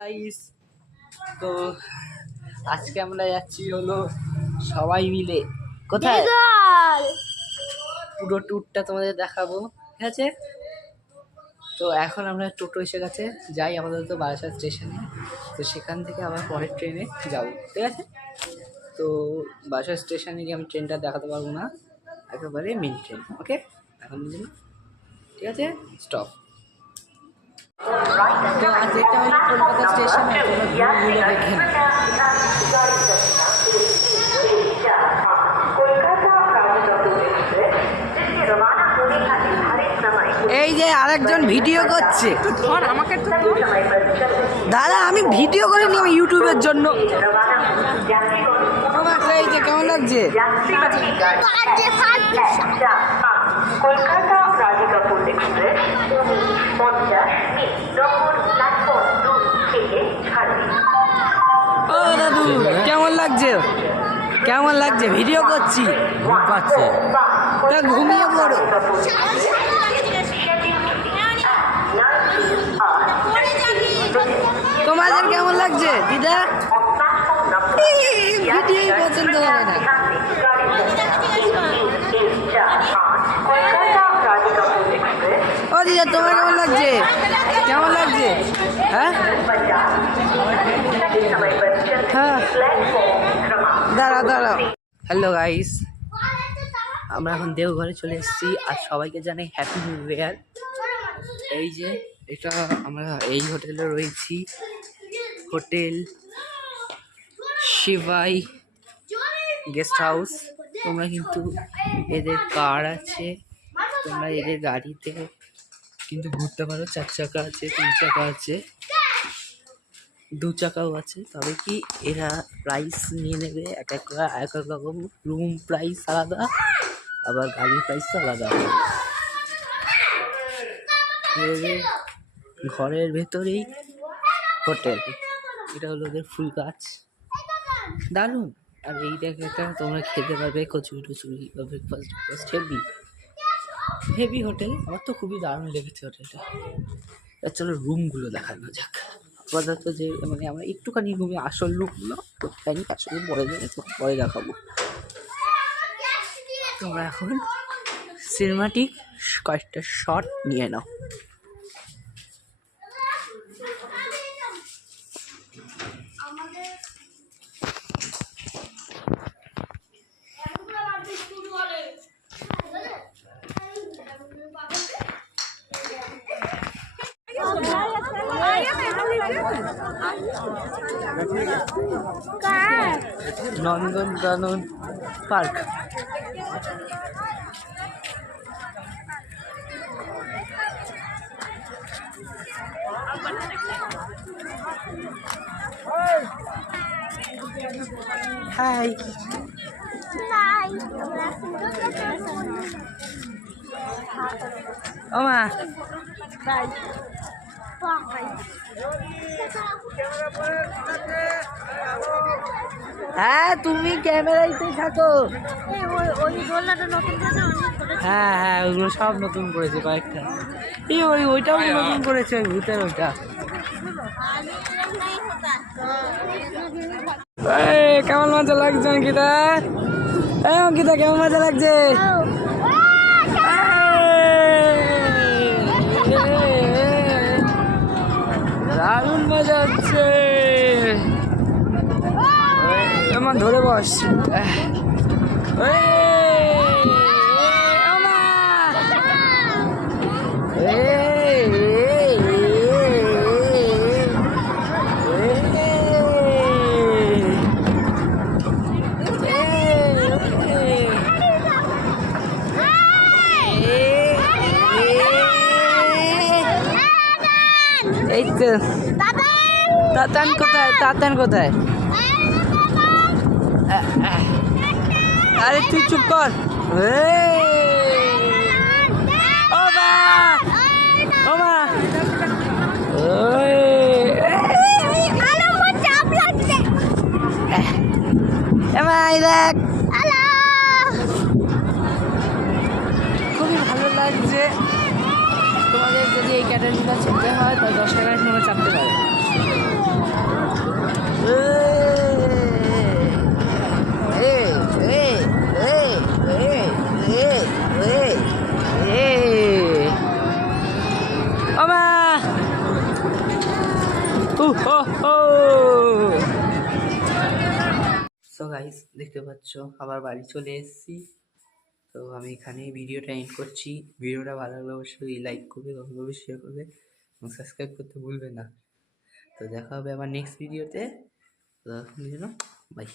Guys, তো আজকে আমরা যাচ্ছি হলো সবাই মিলে কোথায়, পুরো ট্যুরটা তোমাদের দেখাবো। ঠিক আছে, তো এখন আমরা টোটো এসে গেছে, যাই আমাদের তো বারাসাত স্টেশনে, তো সেখান থেকে আবার পরের ট্রেনে যাব। ঠিক আছে, তো বারাসাত স্টেশনে গিয়ে আমি ট্রেনটা দেখাতে পারবো না, একেবারে মেন ট্রেন। ওকে, এখন ঠিক আছে, স্টপ। তো আজ এটা হলো কলকাতা স্টেশন, ভিউগুলো দেখে না। এই যে আরেকজন ভিডিও করছে, আমাকে দাদা আমি ভিডিও করে নি আমি ইউটিউবের জন্য। এই যে কেমন লাগছে? কলকাতা রাধিকাপুর এক্সপ্রেস 50 নম্বর প্ল্যাটফর্ম 2 থেকে ছাড়বে। ও দাদু কেমন লাগছে? কেমন লাগছে? ভিডিও করছি, ঘুম পাচ্ছে। তা ঘুমিয়ে পড়ো। তোমাদের কেমন লাগছে দিদা? ভিডিও পছন্দ হবে না। ও দিদা তোমার কেমন লাগছে? কেমন লাগছে? হ্যাঁ হ্যাঁ, দাঁড়া দাঁড়া। হ্যালো গাইস, আমরা এখন দেওঘরে চলে এসেছি আর সবাইকে জানাই হ্যাপি নিউ ইয়ার। এই যে এটা আমরা এই হোটেলে রয়েছি, হোটেল শিবাই গেস্ট হাউস। তোমরা কিন্তু এদের কার আছে, তোমরা এদের গাড়িতে কিন্তু ঘুরতে পারো। 4 চাকা আছে, 3 চাকা আছে, 2 চাকাও আছে। তবে কি এরা প্রাইস নিয়ে নেবে এক এক রকম। রুম প্রাইস আলাদা, আবার গাড়ির প্রাইসও আলাদা। ঘরের ভেতরেই হোটেল, এটা হলো ওদের ফুল গাছ, দারুণ। আর এই জায়গাটা তোমরা খেতে পারবে কচুরি টচুরি, ব্রেকফাস্ট হেভি হেভি হোটেল। আমার তো খুবই দারুণ লেগেছে হোটেলটা। চলো রুমগুলো দেখানো যাক। আপাতত যে মানে আমরা একটুখানি রুমে আসল রুমগুলো দেখাইনি, আসলে পরে দেখাবো। তোমরা এখন সিনেমাটিক কয়েকটা শট নিয়ে নাও। নন্দনকানন পার্ক, হাই ওমা, হ্যাঁ তুমি ক্যামেরাইতে থাকো। হ্যাঁ হ্যাঁ, ওইগুলো সব নতুন করেছে কয়েকটা। এই ওইটাও নতুন করেছে, ওই ভূতের ওইটা। কেমন মজা লাগছে অঙ্কিতা? অঙ্কিতা কেমন মজা লাগছে? দারুণ মজা হচ্ছে। আমার ধরে বস। এই তো তাতান কোথায়? তাতান কোথায়? আরে তুই চুপ কর। ও মা, ও মা, দেখ খুবই ভালো লাগছে। তোমাদের যদি এই ক্যাটারিংটা চেপতে হয় তাহলে 10 টাকায় তোমরা চাপতে পারো। আমা সো গাইস দেখতে পাচ্ছ আবার বাড়ি চলে এসেছি। তো আমি এখানে ভিডিওটা এন্ড করছি। ভিডিওটা ভালো লাগলে অবশ্যই লাইক করবে, কমেন্ট করবে, শেয়ার করবে এবং সাবস্ক্রাইব করতে ভুলবে না। তো দেখা হবে আবার নেক্সট ভিডিওতে। তো এখন বাই।